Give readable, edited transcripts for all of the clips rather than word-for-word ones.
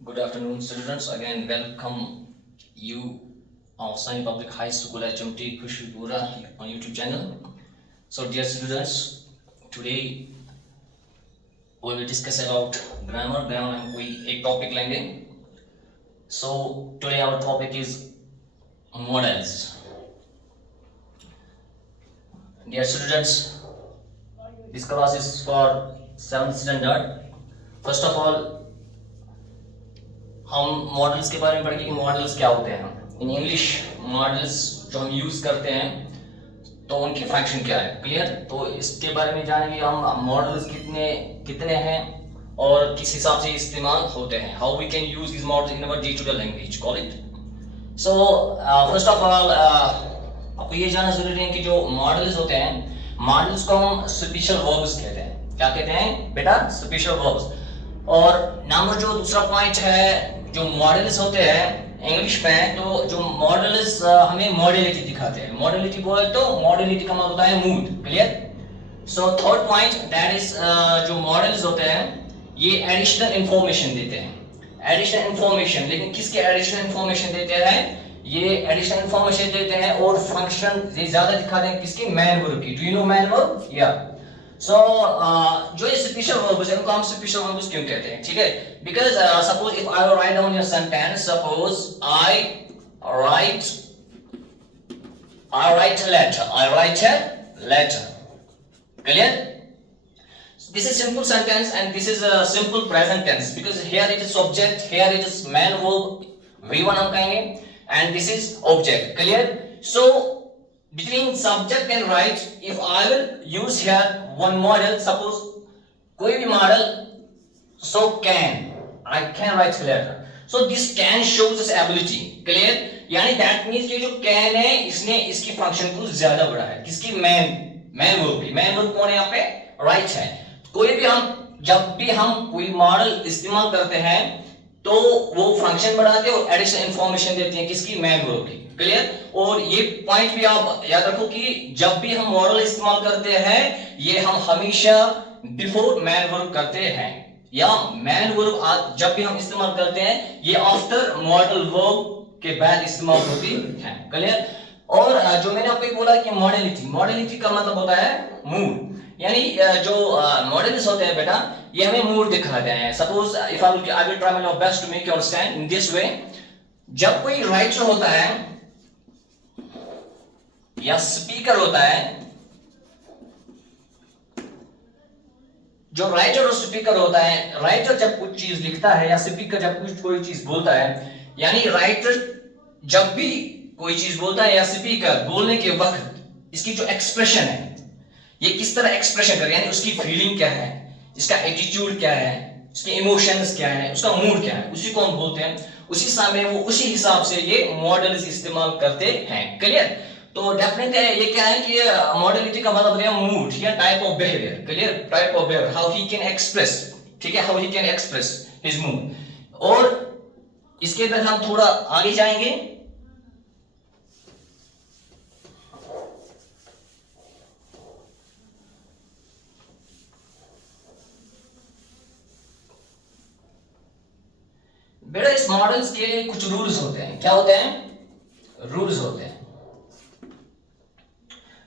Good afternoon, students. Again, welcome you of Sunny Public High School HMT Kushipura on YouTube channel. So, dear students, today we will discuss about grammar. Grammar हम कोई एक topic लेंगे. So, today our topic is models. Dear students, this class is for 7th standard. First of all, हम models के बारे में पढ़ेंगे कि मॉडल्स क्या होते हैं. इन इंग्लिश मॉडल्स जो हम यूज करते हैं तो उनकी फंक्शन क्या है. क्लियर. तो इसके बारे में जानेंगे हम मॉडल्स कितने कितने हैं और किस हिसाब से इस्तेमाल होते हैं. How we can use this models in our day to day language. Call it. So first of all आपको ये जानना जरूरी है कि जो मॉडल्स होते हैं, मॉडल्स को हम सुपिशियल वर्ब्स कहते हैं. क्या कहते हैं बेटा? सुपिशियल वर्ब्स. और नंबर जो दूसरा पॉइंट है, जो मॉडल्स होते हैं इंग्लिश में, तो जो मॉडल्स हमें मॉडलिटी दिखाते हैं. मॉडलिटी बोले तो मॉडलिटी का मतलब होता है mood. Clear. So third point that is जो मॉडल्स होते हैं ये एडिशनल इंफॉर्मेशन देते हैं. एडिशनल इंफॉर्मेशन, लेकिन किसके एडिशनल इंफॉर्मेशन देते हैं? ये एडिशनल इंफॉर्मेशन देते हैं और फंक्शन ये ज्यादा दिखाते हैं किसकी? मैन वर्ब की. Do you know man verb? या. सो जो ये स्पेशल वर्ब्स हैं उनको हम स्पेशल वर्ब्स क्यों कहते हैं? ठीक है. Because suppose if I write down your sentence, suppose I right a letter. Clear? This is simple sentence and this is a simple present tense because here it is subject, here it is main verb V1 हम कहेंगे and this is object. Clear? So between subject and right, if I will use here one model, suppose कोई भी model, so I can write letter. So this can shows this ability. Clear? यानी that means ये जो can है इसने इसकी function को ज्यादा बढ़ाया है. किसकी? main verb की. main verb कौन है यहाँ पे? right है. कोई भी हम जब भी हम कोई मॉडल इस्तेमाल करते हैं तो वो फंक्शन बढ़ाते हैं और एडिशनल इंफॉर्मेशन देते हैं किसकी? मैन वर्ब की. क्लियर. और ये पॉइंट भी आप याद रखो कि जब भी हम मॉडल इस्तेमाल करते हैं ये हम हमेशा बिफोर मैन वर्ब करते हैं, या मैन वर्ब जब भी हम इस्तेमाल करते हैं ये आफ्टर मॉडल वर्ब के बाद इस्तेमाल होती है. क्लियर. और जो मैंने आपको बोला कि मॉडलिटी का मतलब होता है मूड. यानी जो मॉडल्स होते हैं बेटा ये हमें मूड दिखाते हैं. Suppose if I will try my best to make you understand in this way. जब कोई राइटर होता है या स्पीकर होता है, जो राइटर और स्पीकर होता है, राइटर जब कुछ चीज लिखता है या स्पीकर जब कुछ कोई चीज बोलता है, यानी राइटर जब भी कोई चीज बोलता है या स्पीकर बोलने के वक्त इसकी जो एक्सप्रेशन है ये किस तरह एक्सप्रेशन करे, यानी उसकी फीलिंग क्या है, इसका एटीट्यूड क्या है, उसके इमोशंस क्या है, उसका मूड क्या है, उसी को हम बोलते हैं. उसी समय वो उसी हिसाब से ये मॉडल्स इस्तेमाल करते हैं. क्लियर. तो डेफिनेटली ये क्या है कि मॉडलिटी का मतलब है मूड या type of behaviour. Clear. Type of behaviour, how he can express. ठीक है, how he can express his mood. और इसके अंदर हम थोड़ा आगे जाएंगे. बेटा इस मॉडल्स के लिए कुछ रूल्स होते हैं. क्या होते हैं? रूल्स होते हैं.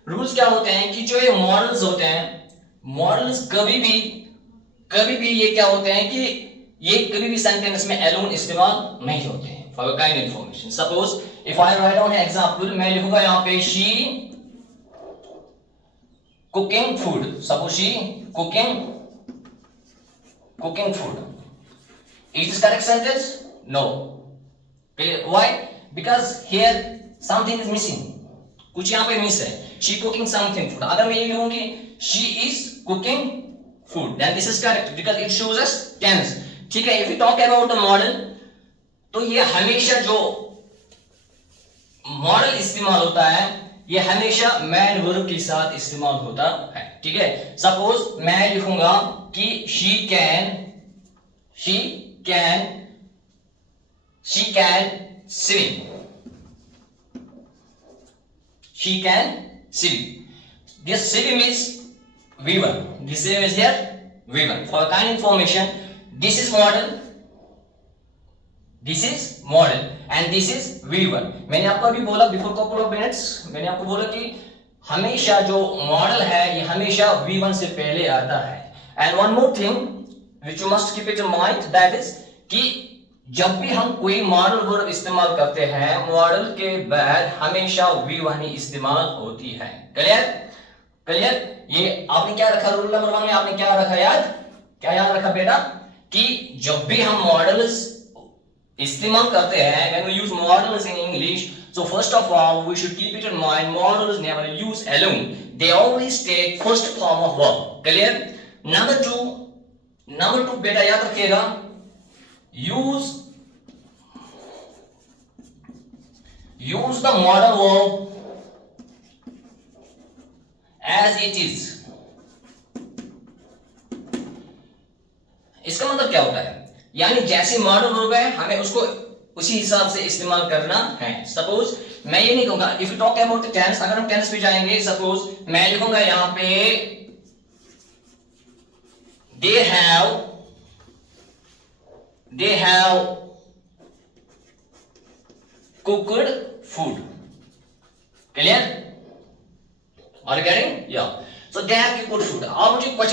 रूल्स क्या होते हैं कि जो ये मॉडल्स होते हैं, मॉडल्स कभी भी ये क्या होते हैं कि ये कभी भी सेंटेंस में अलोन इस्तेमाल नहीं होते हैं. For kind information, suppose if I write down example, मैं लिखूंगा यहाँ पे she cooking food. Suppose she cooking food. Is this correct sentence? No. Why? Because here something is missing. कुछ यहाँ पे मिस है. She cooking something food. अगर मैं ये लिखूंगी she is cooking food, then this is correct because it shows us tense. ठीक है. If we talk about the model, तो ये हमेशा जो मॉडल इस्तेमाल होता है ये हमेशा मैन वर्ब के साथ इस्तेमाल होता है. ठीक है. सपोज मैं लिखूंगा कि she can swim. She can swim. This swim is V1. This swim is here V1. For kind information, this is model this is model and this is V1। मैंने आपको अभी बोला बिफोर कपल ऑफ मिनट्स, मैंने आपको बोला कि हमेशा जो मॉडल है ये हमेशा V1 से पहले आता है। And one more thing which you must keep it in mind, that is कि जब भी हम कोई मॉडल वर्ब इस्तेमाल करते हैं, मॉडल के बाद हमेशा V1 ही इस्तेमाल होती है। क्लियर? क्लियर? ये आपने क्या रखा रूल नंबर 1 में, आपने क्या रखा याद? क्या याद रखा बेटा? कि जब भी हम मॉडल्स इस्तेमाल करते हैं, when we use models in English, so first of all we should keep it in mind, models never use alone, they always take first form of verb। clear? number 2 बेटा याद रखिएगा, use the modal verb as it is। इसका मतलब क्या होता है? यानी जैसे मॉडल वर्ब है हमें उसको उसी हिसाब से इस्तेमाल करना है। सपोज मैं ये नहीं कहूंगा, if you talk about the tense, अगर हम टेंस पे जाएंगे, सपोज मैं लिखूंगा यहां पे they have cooked food. Clear? Are you getting? Yeah, so they have cooked food. अब मुझे